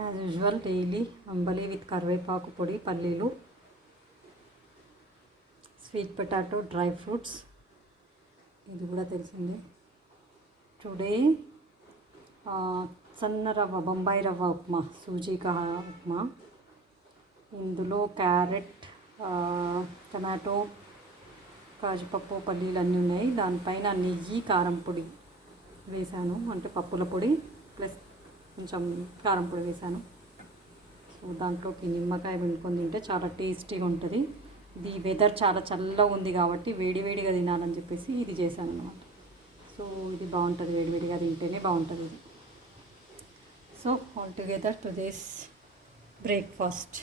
As usual daily ambali with కరివేపాకు పొడి, పల్లీలు, స్వీట్ పొటాటో, డ్రై ఫ్రూట్స్, ఇది కూడా తెలిసిందే. టుడే సన్న రవ్వ, బొంబాయి రవ్వ ఉప్మా, సూజీకా ఉప్మా. ఇందులో క్యారెట్, టమాటో, కాజుపప్పు, పల్లీలు అన్నీ ఉన్నాయి. దానిపైన నెయ్యి, కారం పొడి వేసాను, అంటే పప్పుల పొడి ప్లస్ కొంచెం కారం పొడి వేసాను. సో దాంట్లోకి నిమ్మకాయ పిండుకొని తింటే చాలా టేస్టీగా ఉంటుంది. ఇది వెదర్ చాలా చల్లగా ఉంది కాబట్టి వేడివేడిగా తినాలని చెప్పేసి ఇది చేశాను అన్నమాట. సో ఇది బాగుంటుంది, వేడివేడిగా తింటేనే బాగుంటుంది ఇది. So all together today's breakfast.